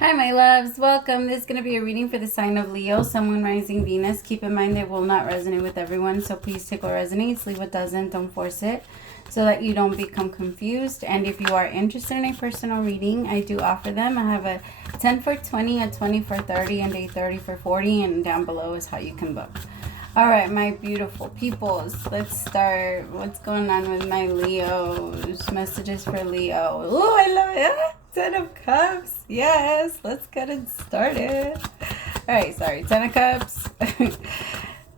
Hi, my loves. Welcome. This is going to be a reading for the sign of Leo, Sun, Moon, Rising, Venus. Keep in mind it will not resonate with everyone, so please take what resonates, leave what doesn't. Don't force it so that you don't become confused. And if you are interested in a personal reading, I do offer them. I have a 10 for 20, a 20 for 30, and a 30 for 40, and down below is how you can book. All right, my beautiful peoples, let's start. What's going on with my Leos? Messages for Leo. Oh, I love it. 10 of Cups. Yes, let's get it started. All right, sorry. 10 of Cups.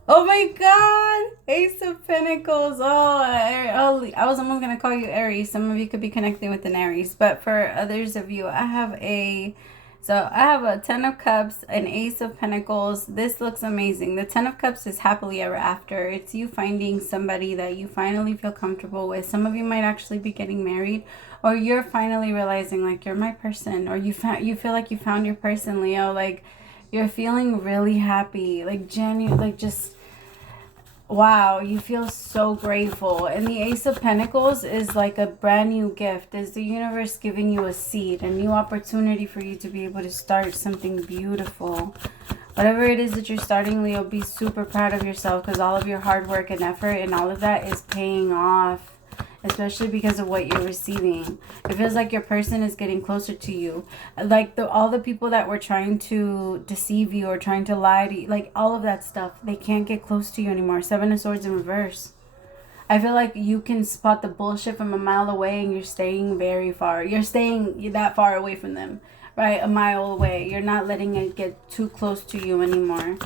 Oh my God. Ace of Pentacles. Oh, I was almost going to call you Aries. Some of you could be connecting with an Aries. But for others of you, I have a 10 of Cups, an Ace of Pentacles. This looks amazing. The 10 of Cups is happily ever after. It's you finding somebody that you finally feel comfortable with. Some of you might actually be getting married, or you're finally realizing like you're my person, or you feel like you found your person, Leo. Like you're feeling really happy, like genuine, like just wow, you feel so grateful. And the Ace of Pentacles is like a brand new gift. Is the universe giving you a seed, a new opportunity for you to be able to start something beautiful. Whatever it is that you're starting, Leo, be super proud of yourself, because all of your hard work and effort and all of that is paying off. Especially because of what you're receiving. It feels like your person is getting closer to you. Like all the people that were trying to deceive you or trying to lie to you, like all of that stuff, they can't get close to you anymore. 7 of Swords in reverse. I feel like you can spot the bullshit from a mile away, and you're staying very far. You're staying that far away from them, right? A mile away. You're not letting it get too close to you anymore.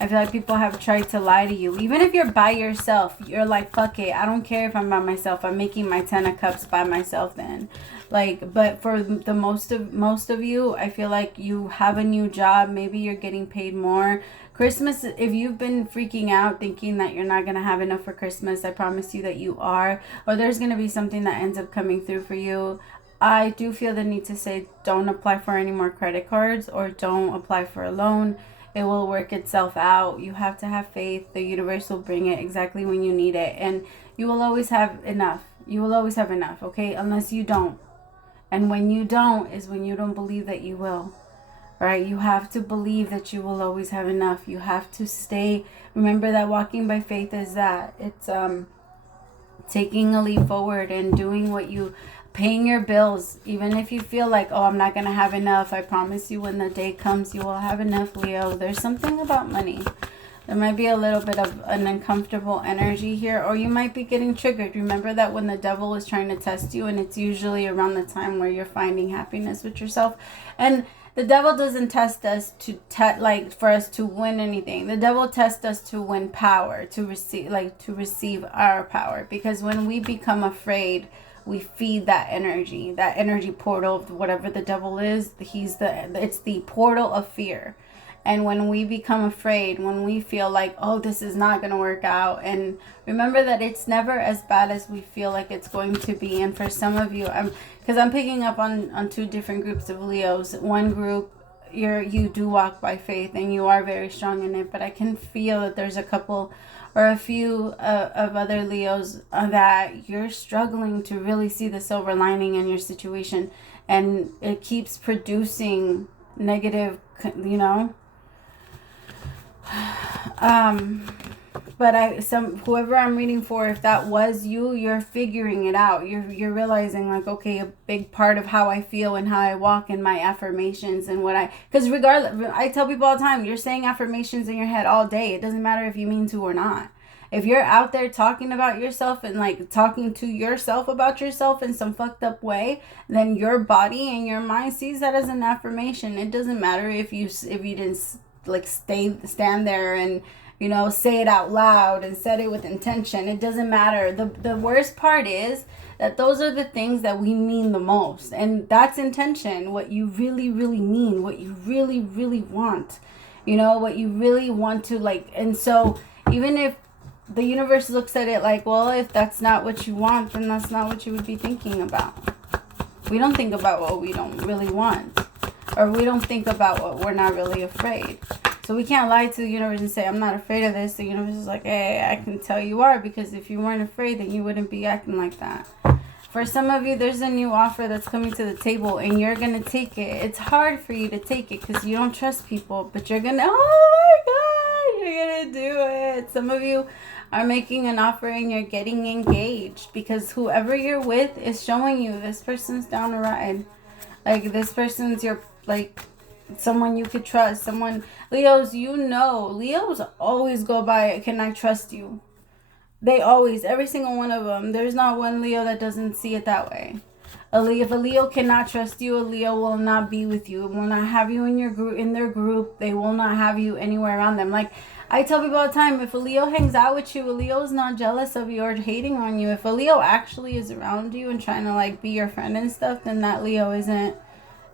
I feel like people have tried to lie to you. Even if you're by yourself, you're like, fuck it. I don't care if I'm by myself. I'm making my 10 of Cups by myself then. Like, but for the most of you, I feel like you have a new job. Maybe you're getting paid more. Christmas, if you've been freaking out thinking that you're not going to have enough for Christmas, I promise you that you are. Or there's going to be something that ends up coming through for you. I do feel the need to say don't apply for any more credit cards, or don't apply for a loan. It will work itself out. You have to have faith. The universe will bring it exactly when you need it. And you will always have enough. You will always have enough, okay? Unless you don't. And when you don't is when you don't believe that you will. Right? You have to believe that you will always have enough. You have to stay. Remember that walking by faith is that. It's taking a leap forward and doing what you, paying your bills. Even if you feel like, oh, I'm not going to have enough. I promise you when the day comes, you will have enough, Leo. There's something about money. There might be a little bit of an uncomfortable energy here, or you might be getting triggered. Remember that when the devil is trying to test you, and it's usually around the time where you're finding happiness with yourself. And the devil doesn't test us to like for us to win anything. The devil tests us to win power, to receive our power. Because when we become afraid, we feed that energy portal of whatever the devil is. It's the portal of fear. And when we become afraid, when we feel like, oh, this is not going to work out, and remember that it's never as bad as we feel like it's going to be. And for some of you, because I'm picking up on two different groups of Leos. One group, you do walk by faith and you are very strong in it, but I can feel that there's a couple or a few of other Leos that you're struggling to really see the silver lining in your situation, and it keeps producing negative, but whoever I'm reading for, if that was you, you're figuring it out. You're realizing like, okay, a big part of how I feel and how I walk in my affirmations and because regardless, I tell people all the time, you're saying affirmations in your head all day. It doesn't matter if you mean to or not. If you're out there talking about yourself and like talking to yourself about yourself in some fucked up way, then your body and your mind sees that as an affirmation. It doesn't matter if you didn't like stand there and say it out loud and said it with intention. It doesn't matter. The worst part is that those are the things that we mean the most, and that's intention. What you really mean, what you really want, what you really want to like. And so even if the universe looks at it like, well, if that's not what you want, then that's not what you would be thinking about. We don't think about what we don't really want, or we don't think about what we're not really afraid. So we can't lie to the universe and say, I'm not afraid of this. The universe is like, hey, I can tell you are, because if you weren't afraid, then you wouldn't be acting like that. For some of you, there's a new offer that's coming to the table and you're going to take it. It's hard for you to take it because you don't trust people, but you're going to, oh my God, you're going to do it. Some of you are making an offer and you're getting engaged because whoever you're with is showing you this person's down the ride. Like, this person's your, like, someone you could trust. Someone, Leos, you know, Leos always go by, can I trust you? They always, every single one of them. There's not one Leo that doesn't see it that way. If a Leo cannot trust you, a Leo will not be with you. Will not have you in your group, in their group. They will not have you anywhere around them. Like I tell people all the time, if a Leo hangs out with you, a Leo is not jealous of you or hating on you. If a Leo actually is around you and trying to like be your friend and stuff, then that Leo isn't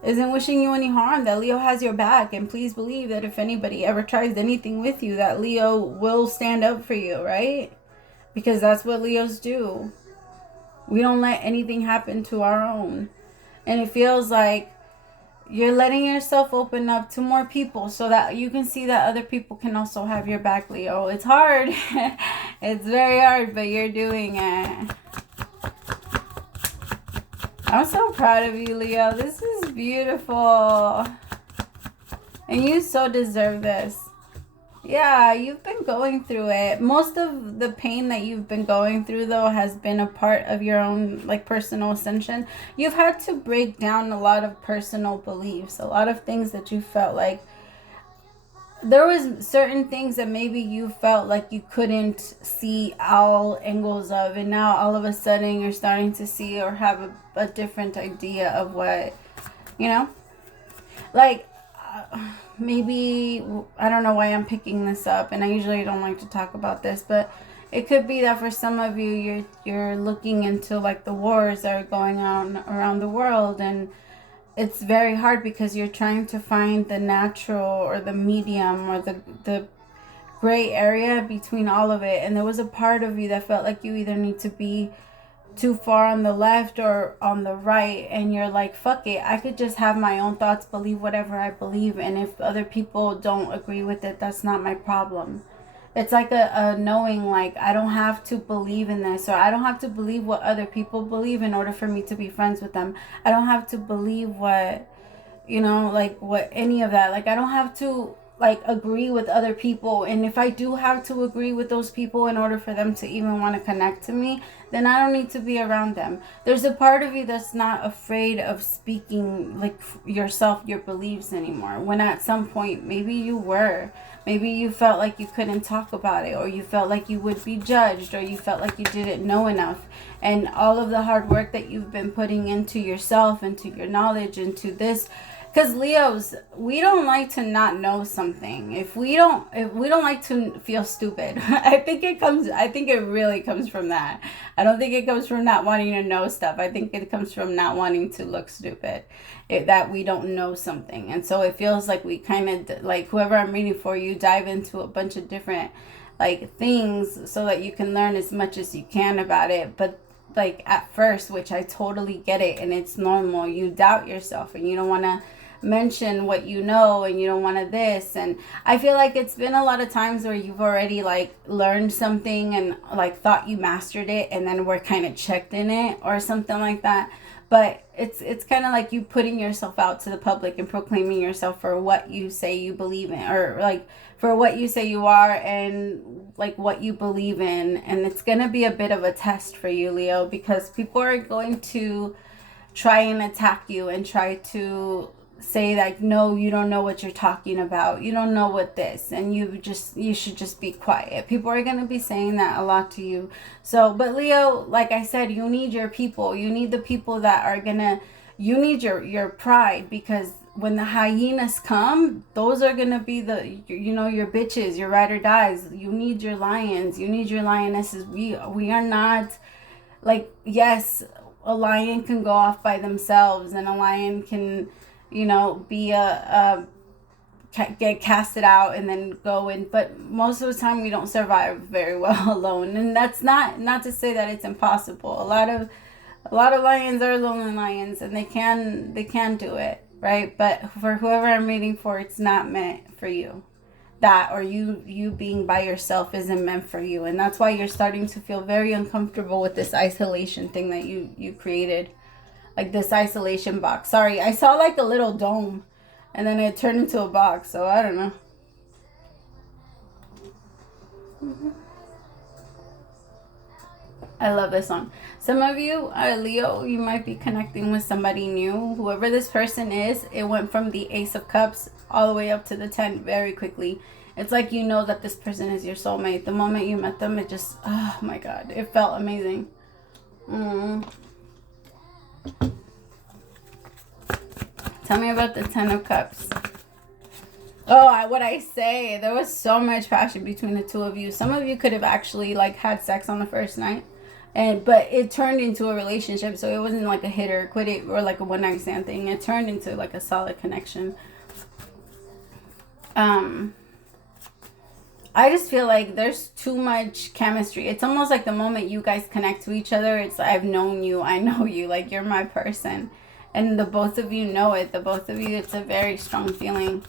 wishing you any harm. That Leo has your back. And please believe that if anybody ever tries anything with you, that Leo will stand up for you, right? Because that's what Leos do. We don't let anything happen to our own. And it feels like you're letting yourself open up to more people so that you can see that other people can also have your back, Leo. It's hard. It's very hard, but you're doing it. I'm so proud of you, Leo. This is beautiful. And you so deserve this. Yeah, you've been going through it. Most of the pain that you've been going through, though, has been a part of your own, like, personal ascension. You've had to break down a lot of personal beliefs, a lot of things that you felt like there was certain things that maybe you felt like you couldn't see all angles of, and now all of a sudden you're starting to see or have a different idea of what, you know, like, maybe, I don't know why I'm picking this up, and I usually don't like to talk about this, but it could be that for some of you, you're looking into like the wars that are going on around the world, and it's very hard because you're trying to find the natural or the medium or the gray area between all of it. And there was a part of you that felt like you either need to be too far on the left or on the right, and you're like, fuck it, I could just have my own thoughts, believe whatever I believe, and if other people don't agree with it, that's not my problem. It's like a knowing, like, I don't have to believe in this, or I don't have to believe what other people believe in order for me to be friends with them. I don't have to believe what, you know, like, what any of that. Like, I don't have to, like, agree with other people. And if I do have to agree with those people in order for them to even want to connect to me, then I don't need to be around them. There's a part of you that's not afraid of speaking, like, yourself, your beliefs anymore. When at some point, maybe you were. Maybe you felt like you couldn't talk about it, or you felt like you would be judged, or you felt like you didn't know enough. And all of the hard work that you've been putting into yourself, into your knowledge, into this. Because Leos, we don't like to not know something. If we don't like to feel stupid. I think it really comes from that. I don't think it comes from not wanting to know stuff. I think it comes from not wanting to look stupid. That we don't know something. And so it feels like we kind of, like, whoever I'm reading for, you dive into a bunch of different, like, things so that you can learn as much as you can about it. But, like, at first, which I totally get it, and it's normal, you doubt yourself and you don't want to mention what you know, and you don't want to this. And I feel like it's been a lot of times where you've already, like, learned something and, like, thought you mastered it, and then we're kind of checked in it or something like that. But it's kind of like you putting yourself out to the public and proclaiming yourself for what you say you believe in, or, like, for what you say you are, and, like, what you believe in. And it's going to be a bit of a test for you, Leo, because people are going to try and attack you and try to say, like, no, you don't know what you're talking about, you don't know what this, and you should just be quiet. People are going to be saying that a lot to you. So, but Leo, like I said, you need your people. You need the people that are gonna, you need your pride, because when the hyenas come, those are gonna be the, you know, your bitches, your ride or dies. You need your lions, you need your lionesses. We are not, like, yes, a lion can go off by themselves, and a lion can, you know, be get casted out and then go in, but most of the time we don't survive very well alone. And that's not to say that it's impossible. A lot of lions are lonely lions, and they can do it, right? But for whoever I'm reading for, it's not meant for you. that, or you being by yourself isn't meant for you. And that's why you're starting to feel very uncomfortable with this isolation thing that you created. Like this isolation box. Sorry, I saw like a little dome and then it turned into a box. So I don't know. I love this song. Some of you, Leo, you might be connecting with somebody new. Whoever this person is, it went from the Ace of Cups all the way up to the 10 very quickly. It's like you know that this person is your soulmate. The moment you met them, it just, oh my God, it felt amazing. Tell me about the 10 of Cups. Oh, what I say, there was so much passion between the two of you. Some of you could have actually like had sex on the first night. But it turned into a relationship, so it wasn't like a hit or quit it or like a one night stand thing. It turned into like a solid connection. I just feel like there's too much chemistry. It's almost like the moment you guys connect to each other, it's I've known you, I know you, like you're my person. And the both of you know it. The both of you, it's a very strong feeling.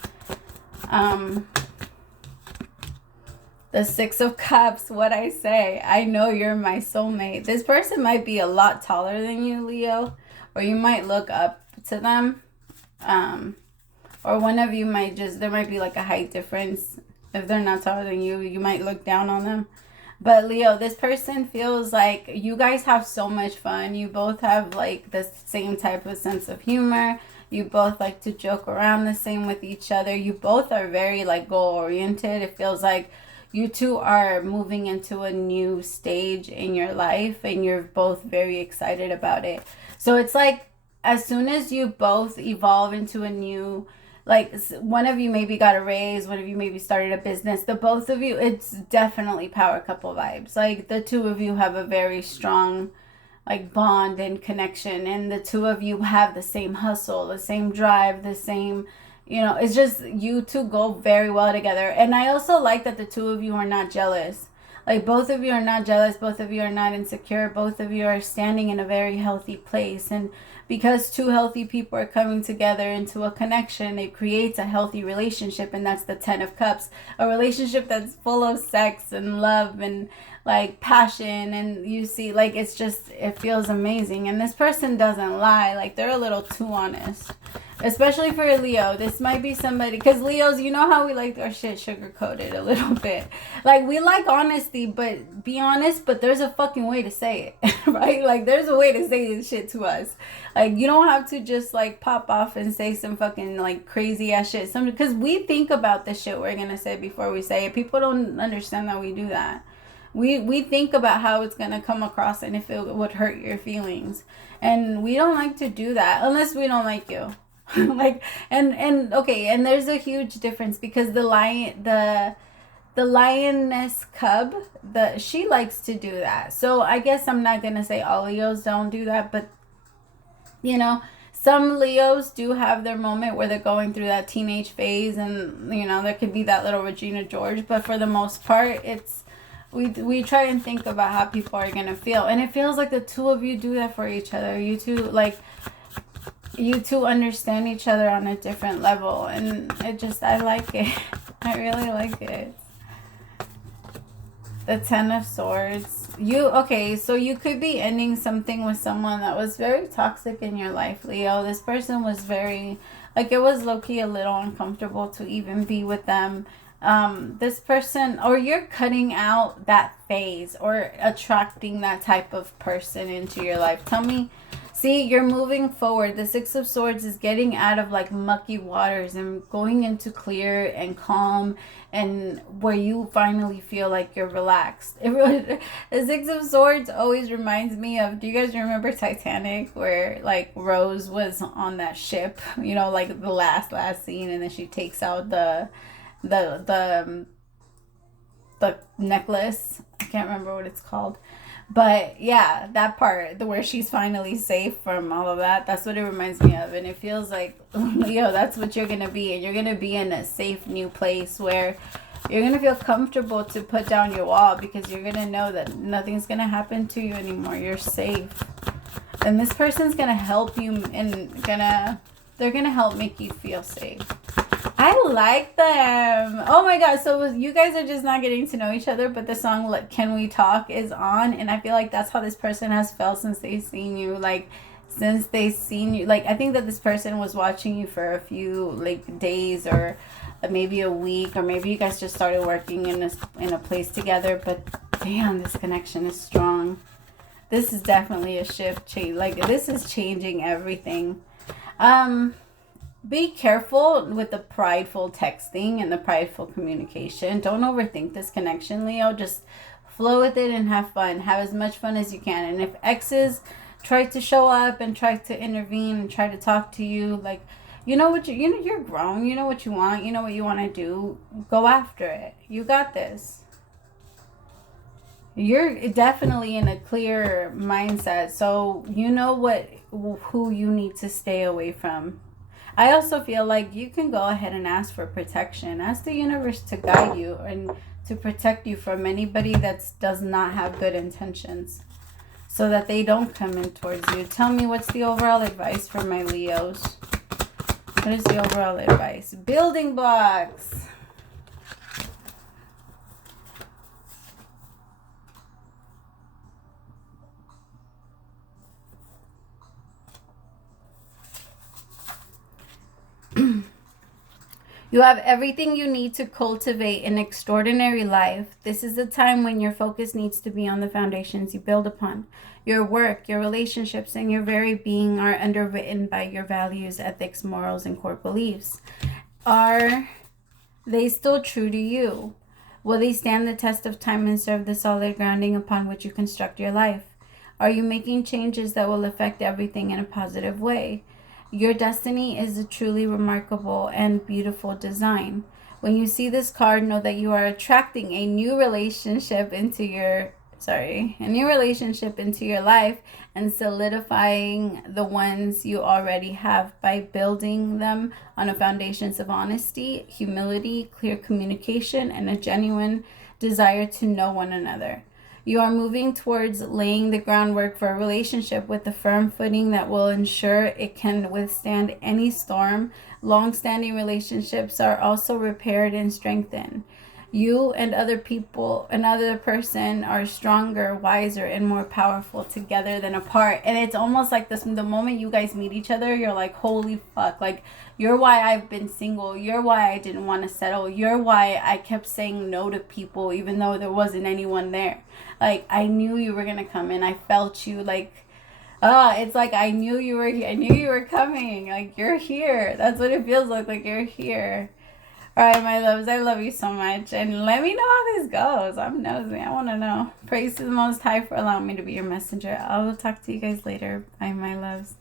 The Six of Cups, what I say, I know you're my soulmate. This person might be a lot taller than you, Leo, or you might look up to them. Or one of you might just, there might be like a height difference. If they're not taller than you, you might look down on them. But Leo, this person feels like you guys have so much fun. You both have like the same type of sense of humor. You both like to joke around the same with each other. You both are very like goal oriented. It feels like you two are moving into a new stage in your life and you're both very excited about it. So it's like as soon as you both evolve into a new, like one of you maybe got a raise, one of you maybe started a business, the both of you, it's definitely power couple vibes. Like the two of you have a very strong like bond and connection, and the two of you have the same hustle, the same drive, the same, you know, it's just you two go very well together. And I also like that the two of you are not jealous. Like both of you are not jealous, both of you are not insecure, both of you are standing in a very healthy place. And because two healthy people are coming together into a connection, it creates a healthy relationship, and that's the 10 of Cups. A relationship that's full of sex and love and like passion, and you see like it's just, it feels amazing. And this person doesn't lie, like they're a little too honest. Especially for Leo, this might be somebody, because Leos, you know how we like our shit sugar-coated a little bit. Like, we like honesty, but be honest, but there's a fucking way to say it, right? Like, there's a way to say this shit to us. Like, you don't have to just, like, pop off and say some fucking, like, crazy-ass shit. Because we think about the shit we're gonna say before we say it. People don't understand that we do that. We think about how it's going to come across and if it would hurt your feelings. And we don't like to do that unless we don't like you. Like, and okay, and there's a huge difference because the lioness cub, she likes to do that. So I guess I'm not going to say all Leos don't do that, but you know, some Leos do have their moment where they're going through that teenage phase, and you know, there could be that little Regina George, but for the most part, it's we try and think about how people are going to feel. And it feels like the two of you do that for each other. You two understand each other on a different level, and I like it. I really like it. The 10 of Swords. So you could be ending something with someone that was very toxic in your life, Leo. This person was very, like, it was low-key a little uncomfortable to even be with them. This person, or you're cutting out that phase or attracting that type of person into your life. Tell me. See, you're moving forward. The 6 of Swords is getting out of like mucky waters and going into clear and calm, and where you finally feel like you're relaxed. The 6 of Swords always reminds me of, do you guys remember Titanic, where like Rose was on that ship, you know, like the last scene, and then she takes out the necklace. I can't remember what it's called. But yeah, that part, where she's finally safe from all of that, that's what it reminds me of. And it feels like, Leo, that's what you're going to be. And you're going to be in a safe new place where you're going to feel comfortable to put down your wall, because you're going to know that nothing's going to happen to you anymore. You're safe. And this person's going to help you, and they're going to help make you feel safe. I like them. Oh my god, so you guys are just not getting to know each other, but the song Can We Talk is on, and I feel like that's how this person has felt since they've seen you. Like, since they've seen you, like, I think that this person was watching you for a few, like, days or maybe a week, or maybe you guys just started working in a place together, but damn, this connection is strong. This is definitely a shift change. Like, this is changing everything. Be careful with the prideful texting and the prideful communication. Don't overthink this connection, Leo. Just flow with it and have fun. Have as much fun as you can. And if exes try to show up and try to intervene and try to talk to you, like, you know what you're grown. You know what you want. You know what you want to do. Go after it. You got this. You're definitely in a clear mindset, so you know who you need to stay away from. I also feel like you can go ahead and ask for protection. Ask the universe to guide you and to protect you from anybody that does not have good intentions, so that they don't come in towards you. Tell me, what's the overall advice for my Leos? What is the overall advice? Building blocks. You have everything you need to cultivate an extraordinary life. This is the time when your focus needs to be on the foundations you build upon. Your work, your relationships, and your very being are underwritten by your values, ethics, morals, and core beliefs. Are they still true to you? Will they stand the test of time and serve the solid grounding upon which you construct your life? Are you making changes that will affect everything in a positive way? Your destiny is a truly remarkable and beautiful design. When you see this card, know that you are attracting a new relationship into your life and solidifying the ones you already have by building them on a foundations of honesty, humility, clear communication, and a genuine desire to know one another. You are moving towards laying the groundwork for a relationship with a firm footing that will ensure it can withstand any storm. Long-standing relationships are also repaired and strengthened. You and other person are stronger, wiser, and more powerful together than apart. And it's almost like this, the moment you guys meet each other, you're like, holy fuck, like, you're why I've been single. You're why I didn't want to settle. You're why I kept saying no to people even though there wasn't anyone there. Like, I knew you were going to come in. I felt you, like, it's like I knew you were coming. Like, you're here. That's what it feels like you're here. All right, my loves, I love you so much. And let me know how this goes. I'm nosy. I want to know. Praise to the Most High for allowing me to be your messenger. I will talk to you guys later. Bye, my loves.